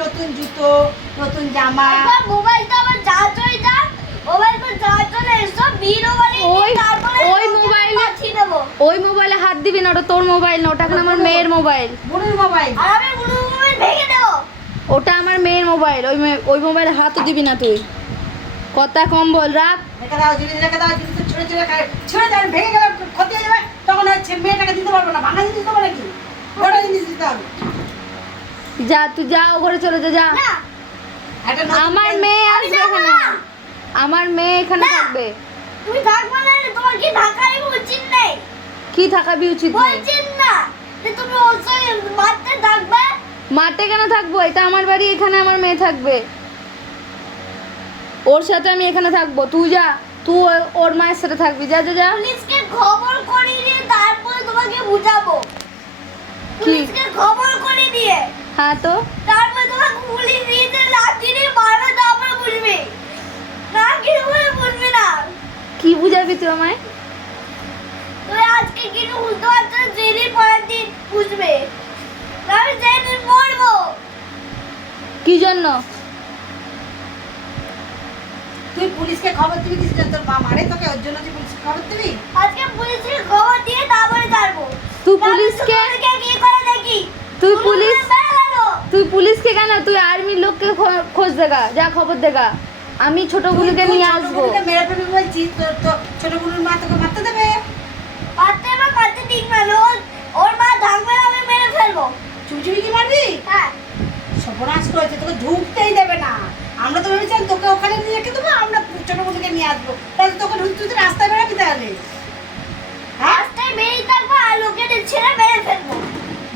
নতুন জুতো, নতুন জামা। মোবাইলটা আমার যা চলে যা, মোবাইলটা যা চলে এসব ভিডিও বানিয়ে তারপরে ওই মোবাইলে পাঠিয়ে দেবো। ওই মোবাইলে হাত দিবি না, ওটা তোর মোবাইল না, ওটা এখন আমার মেয়ের মোবাইল। বুড়ির মোবাইল। আর আমি বুড়ো মোবাইল ভেঙে দেবো। ওটা আমার মেয়ের মোবাইল, ওই মোবাইলে হাতও দিবি না তুই। কথা কম বল, রাখ। রেখে দাও জিনিস, রেখে দাও জিনিস, ছুঁড়ে ছুঁড়ে খায়, ছুঁড়ে দেন, ভেঙে গেলে ক্ষতি হয়ে যাবে, তখন হচ্ছে মেয়েটাকে দিতে পারবো না। ভাঙা জিনিস দেবো নাকি? বড় জিনিস দিতে হবে। যা তুই যা, ও ঘরে চলে যা, যা। না একটা নতুন আমার পেন- মেয়ে আমি আসবে যাবো এখানে, না। আমার মেয়ে এখানে না। থাকবে। তুমি থাকবে না, তোমার কি থাকার উচিত নেই? কি থাকাবি উচিত নেই? বলছেন না যে তুমি ওর সঙ্গে মারতে থাকবে। মাঠে কেন থাকবো? এটা আমার বাড়ি, এখানে আমার মেয়ে থাকবে। ওর সাথে আমি এখানে থাকবো। তুই যা, তুই ওর মায়ের সাথে থাকবি। যা যা যা। পুলিশকে খবর করে দিয়ে তারপরে তোমাকে বুঝাবো। পুলিশকে খবর করে দিয়ে হ্যাঁ তো তারপরে তোমাকে পুলিশ দিয়ে লাঠি দিয়ে মারবে, তারপরে বুঝবে না কিছু বলে বুঝবে না। কি বুঝাবি তুই আমায়? তুমি আজকে কিছু বুঝতে পারছো না, যেদিন পরের দিন বুঝবে। আমি যেদিন মরবো। কি জন্য? তুই পুলিশকে খবর দিবি কিসের জন্য? তোর মা মারে তোকে, ওর জন্য তুই পুলিশকে খবর দিবি? আজকে পুলিশকে খবর দিয়ে তারপরে ছাড়বো। তুই পুলিশকে কি করে দেখি? তুই পুলিশ বেড়ে গেল। তুই পুলিশকে কেন? তুই আর্মির লোককে খোঁজ দেখা, যা খবর দেখা। আমি ছোটগুলোকে তুই নিয়ে ছোট আসবো। বুড়িকে মেরে ফেলবি বলছিস? তোর তো ছোট বুড়ির মা তোকে মারতে দেবে? পারতে না পারতে ঠিক না, ওর মা থাকবে না, আমি মেরে ফেলবো। চুপচুপি কি মারবি? হ্যাঁ সর্বনাশ করেছে, তোকে ঢুকতেই দেবে না। আমরা তো ভেবেছিলাম তোকে ওখানে নিয়ে রেখে দেবো, আমরা ছোট বুড়িকে নিয়ে আসবো, তাহলে তোকে ঢুকতে তুই রাস্তায় বেরোবি তাহলে? হ্যাঁ, রাস্তায় বেরিয়ে থাকবো আর লোকেদের ছেড়ে মেরে ফেলবো।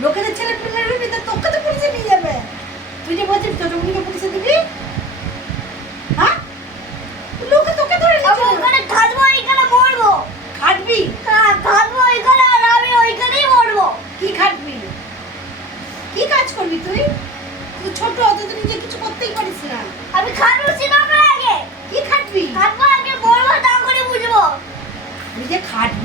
লোকেদের ছেলে পেলে রবি, তোকে তো পুলিশে নিয়ে যাবে। তুই যে বলছিস ছোট বুড়িকে পুলিশে দিবি, হ্যাঁ, লোকে তোকে ধরে নিয়ে আমি চলে যাবে। ওখানে খাটবো, এখানে মরবো। খাটবি? খাটবো এখানে আর আমি ওইখানেই মরবো। কি খাটবি? কি কাজ করবি তুই? তুই ছোট, অত তুই নিজে কিছু করতেই পারিস না। আমি খাটবো সিনেমার আগে। কি খাটবি? খাটবো আগে মরবো, তারপরে বুঝবো। তুই যে খাটবি